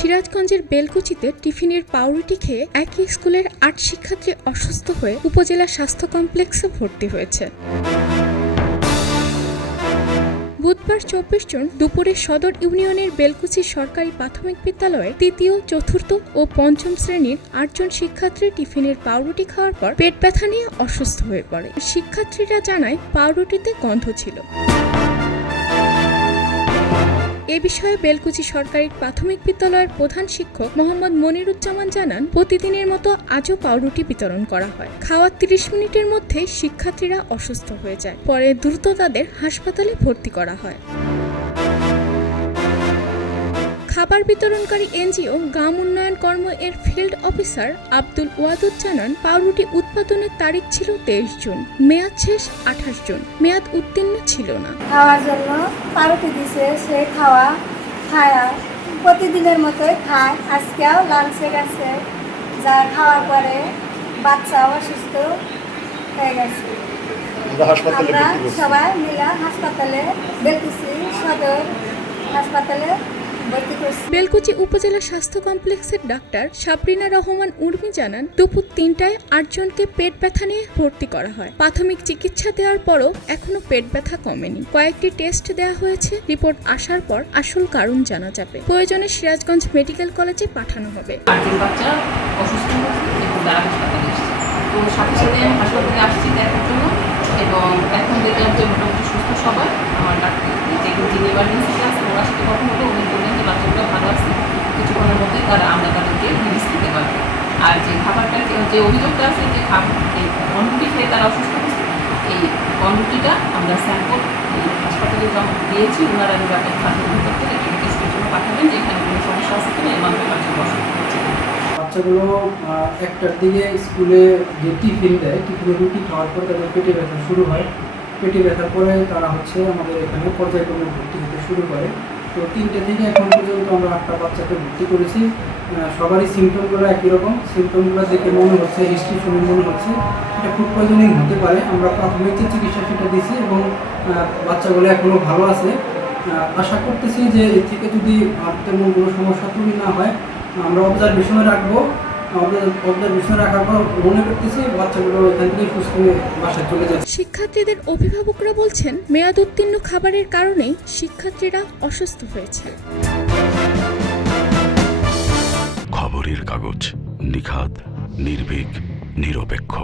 সিরাজগঞ্জের বেলকুচিতে টিফিনের পাউরুটি খেয়ে একই স্কুলের ৮ শিক্ষার্থী অসুস্থ হয়ে উপজেলা স্বাস্থ্য কমপ্লেক্সে ভর্তি হয়েছে। বুধবার ২৪ জুন দুপুরে সদর ইউনিয়নের বেলকুচি সরকারি প্রাথমিক বিদ্যালয়ে তৃতীয়, চতুর্থ ও পঞ্চম শ্রেণীর ৮ জন শিক্ষার্থী টিফিনের পাউরুটি খাওয়ার পর পেট ব্যথা নিয়ে অসুস্থ হয়ে পড়ে। শিক্ষার্থীরা জানায় পাউরুটিতে গন্ধ ছিল। এ বিষয়ে বেলকুচি সরকারি প্রাথমিক বিদ্যালয়ের প্রধান শিক্ষক মোহাম্মদ মনিরুজ্জামান জানান, প্রতিদিনের মতো আজও পাউরুটি বিতরণ করা হয়। খাওয়ার ৩০ মিনিটের মধ্যে শিক্ষার্থীরা অসুস্থ হয়ে যায়। পরে দ্রুত তাদের হাসপাতালে ভর্তি করা হয়। খাবার বিতরণকারী এনজিও গ্রাম উন্নয়ন কর্ম এর ফিল্ড অফিসার আব্দুল ওয়াদুদ জানান, পাউরুটি উৎপাদনের তারিখ ছিল ২৩ জুন, মেয়াদ শেষ ২৮ জুন, মেয়াদ উত্তীর্ণ ছিল না। খাওয়ার জন্য পাউরুটি দিছে, সে খায় প্রতিদিনের মতোই খায়। আজকেও লাঞ্চে গেছে, যা খাওয়ার পরে বাচ্চা অসুস্থ হয়ে গেছে। আমরা সবাই মিলে হাসপাতালে বেলকুচি সদর হাসপাতালে বেলকুচি উপজেলা স্বাস্থ্য কমপ্লেক্সের ডাক্তার সাবরিনা রহমান উর্মি জানান, দুপুর ৩টায় ৮ জনকে পেট ব্যথা নিয়ে ভর্তি করা হয়। প্রাথমিক চিকিৎসা দেওয়ার পরও এখনো পেট ব্যথা কমেনি। কয়েকটি টেস্ট দেওয়া হয়েছে, রিপোর্ট আসার পর আসল কারণ জানা যাবে। প্রয়োজনে সিরাজগঞ্জ মেডিকেল কলেজে পাঠানো হবে। হাসপাতালে আসছি দেখার জন্য, এবং এখন দেখলাম যে মোটামুটি সুস্থ সবাই। আমার ডাক্তার যিনি এমার্জেন্সি আছে ওনার সাথে কথা হলো, উনি বললেন যে বাচ্চাগুলো ভালো আছে, কিছুক্ষণের মধ্যে আমরা তাদেরকে রিলিজ দিতে পারবো। আর যে খাবারটা, যে অভিযোগটা আছে যে এই কর্নরুটি খেয়ে তারা অসুস্থ হয়েছে, এই কর্নরুটিটা আমরা স্যাম্পল হাসপাতালে দিয়েছি। ওনারা ব্যাপারে খাদ্যের ভিতর থেকে টেস্টের জন্য পাঠাবেন যে এখানে কোনো সমস্যা আছে কিনা, এমনভাবে বাচ্চাগুলো অসুস্থ হচ্ছে। বাচ্চাগুলো ১টার দিকে স্কুলে যে টিফিন দেয়, টিফিনে রুটি খাওয়ার পর তাদের পেটে ব্যথা শুরু হয়। পেটে ব্যথার পরে তারা আমাদের এখানে পর্যায়ক্রমে ভর্তি হতে শুরু করে। তো ৩টে থেকে এখন পর্যন্ত আমরা ৮টা বাচ্চাকে ভর্তি করেছি। সবারই সিমটমগুলো একই রকম। সিমটমগুলো দেখে মনে হচ্ছে, হিস্ট্রি শুনে মনে হচ্ছে এটা ফুড পয়জনিং হতে পারে। আমরা প্রাথমিক চিকিৎসা সেটা দিছি এবং বাচ্চাগুলো এখনও ভালো আছে। আশা করতেছি যে এর থেকে যদি আর তেমন কোনো সমস্যা তৈরি না হয়, আমরা অবজারভেশনে রাখবো। অবজারভেশনে রাখার পর মনে করতেছি বাচ্চাগুলো এখান থেকে সুস্থ হয়ে বাসায় চলে যাবে। শিক্ষার্থীদের অভিভাবকরা বলছেন, মেয়াদ উত্তীর্ণ খাবারের কারণেই শিক্ষার্থীরা অসুস্থ হয়েছে। খবরের কাগজ, নিখাদ, নির্ভীক, নিরপেক্ষ।